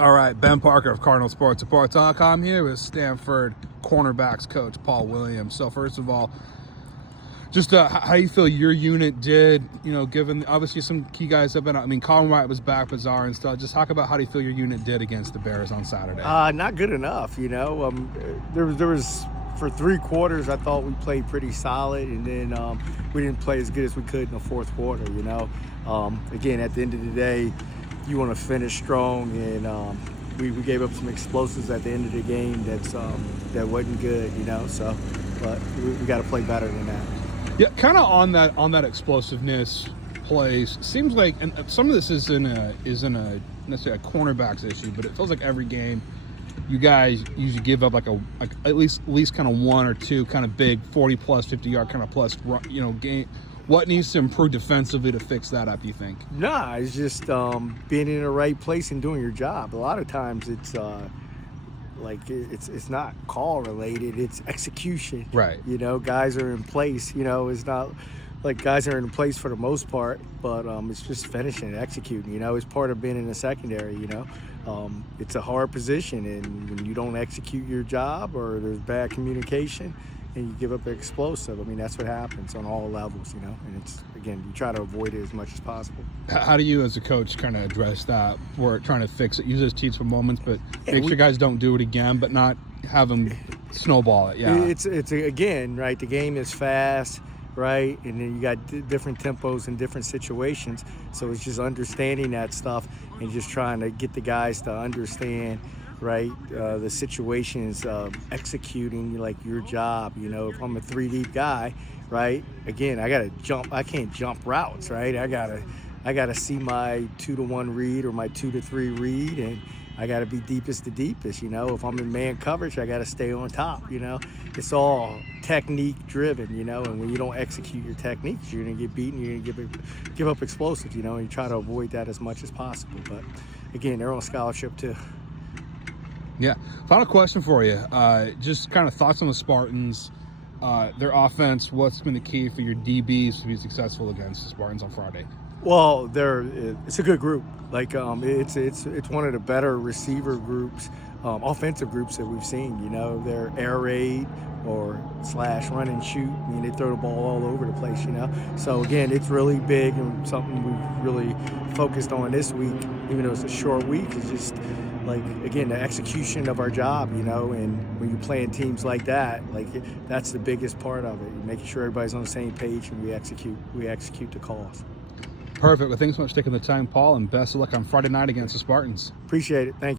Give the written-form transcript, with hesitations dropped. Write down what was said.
All right, Ben Parker of CardinalSportsReport.com here with Stanford cornerbacks coach Paul Williams. So first of all, just how you feel your unit did, given obviously some key guys have been out. I mean, Colin White was back, Bizarre and stuff. Just talk about how do you feel your unit did against the Bears on Saturday? Not good enough, There was for 3 quarters, I thought we played pretty solid, and then we didn't play as good as we could in the fourth quarter, Again, at the end of the day, you want to finish strong, and we gave up some explosives at the end of the game that wasn't good, So, but we got to play better than that. Yeah, kind of on that explosiveness plays. Seems like, and some of this isn't necessarily a cornerbacks issue, but it feels like every game you guys usually give up like at least kind of 1 or 2 kind of big 40-plus, 50-yard kind of plus game. What needs to improve defensively to fix that up, you think? Nah, it's just being in the right place and doing your job. A lot of times it's it's not call related, it's execution. Right. Guys are in place. It's not like guys are in place for the most part, but it's just finishing and executing. It's part of being in the secondary. It's a hard position, and when you don't execute your job or there's bad communication and you give up an explosive, that's what happens on all levels, and it's, again, you try to avoid it as much as possible. How do you as a coach kind of address that? We're trying to fix it, use those teach for moments, but make sure guys don't do it again, but not have them snowball it. Yeah, it's again, right, the game is fast, right, and then you got different tempos and different situations, so it's just understanding that stuff and just trying to get the guys to understand, right, the situations of executing like your job. If I'm a 3-deep guy, right, again, I gotta jump. I can't jump routes, right. I gotta see my 2-to-1 read or my 2-to-3 read, and I gotta be deepest to deepest. If I'm in man coverage, I gotta stay on top. It's all technique driven. And when you don't execute your techniques, you're gonna get beaten. You're gonna give up explosives. And you try to avoid that as much as possible. But again, they're on scholarship too. Yeah. Final question for you. Just kind of thoughts on the Spartans, their offense. What's been the key for your DBs to be successful against the Spartans on Friday? Well, it's a good group. It's one of the better receiver groups, offensive groups that we've seen. They're air raid or / run and shoot. They throw the ball all over the place. So again, it's really big and something we've really focused on this week, even though it's a short week. It's just again, the execution of our job, and when you're playing teams like that, that's the biggest part of it. Making sure everybody's on the same page and we execute the calls. Perfect. Well, thanks so much for taking the time, Paul, and best of luck on Friday night against the Spartans. Appreciate it. Thank you.